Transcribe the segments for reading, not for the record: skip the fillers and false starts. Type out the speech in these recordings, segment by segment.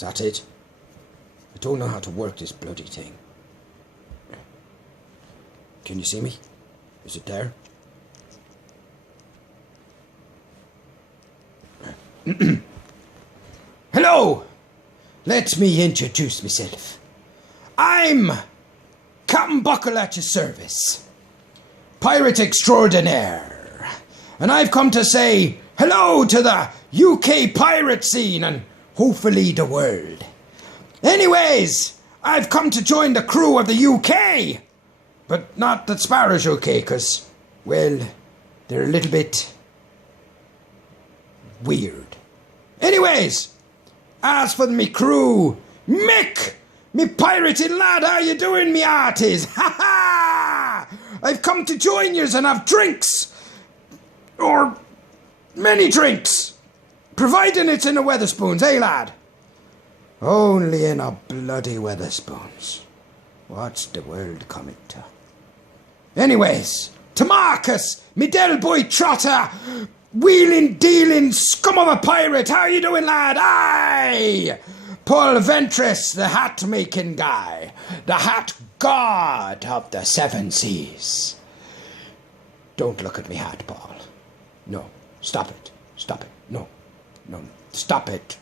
Is that it? I don't know how to work this bloody thing. Can you see me? Is it there? Hello! Let me introduce myself. I'm Captain Buckle at your service. Pirate extraordinaire. And I've come to say hello to the UK pirate scene and hopefully the world. Anyways, I've come to join the crew of the UK. But not that Sparrow's okay, because, well, they're a little bit weird. Anyways, as for me crew, Mick, me pirating lad, how you doing, me arties? Ha ha! I've come to join yous and have drinks. Or many drinks. Providing it's in a Weatherspoons, eh, lad? Only in a bloody Weatherspoons. What's the world coming to? Anyways, to Marcus, me del boy trotter, wheeling, dealing, scum of a pirate, how you doing, lad? Aye! Paul Ventress, the hat-making guy, the hat god of the seven seas. Don't look at me hat, Paul. No, stop it, no, stop it.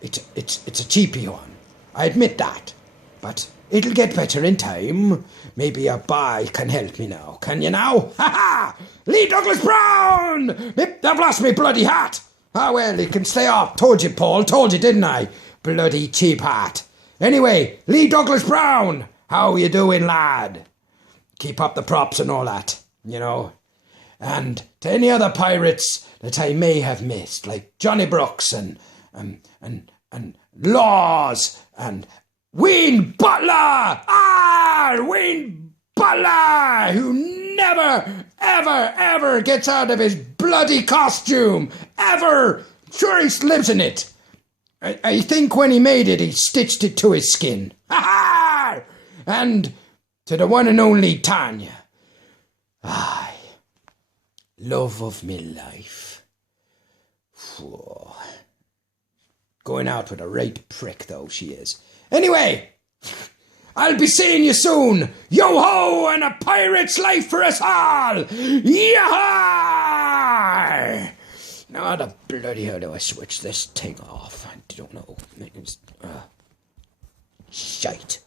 It's a cheapy one, I admit that, but it'll get better in time. Maybe a buy can help me now. Can you now? Ha ha! Lee Douglas Brown! I've lost me bloody hat. Ah, well, it can stay off. Told you, Paul. Told you, didn't I? Bloody cheap hat. Anyway, Lee Douglas Brown. How you doing, lad? Keep up the props and all that, you know. And to any other pirates that I may have missed, like Johnny Brooks and Laws and Wayne Butler! Wayne Butler! Who never, ever gets out of his bloody costume! Ever! Sure, he lives in it. I think when he made it, he stitched it to his skin. Ha ha! And to the one and only Tanya. Aye. Love of me life. Whoa. Going out with a right prick, though, she is. Anyway, I'll be seeing you soon. Yo-ho, and a pirate's life for us all. Yah! Now, how the bloody hell do I switch this thing off? I don't know. Shite.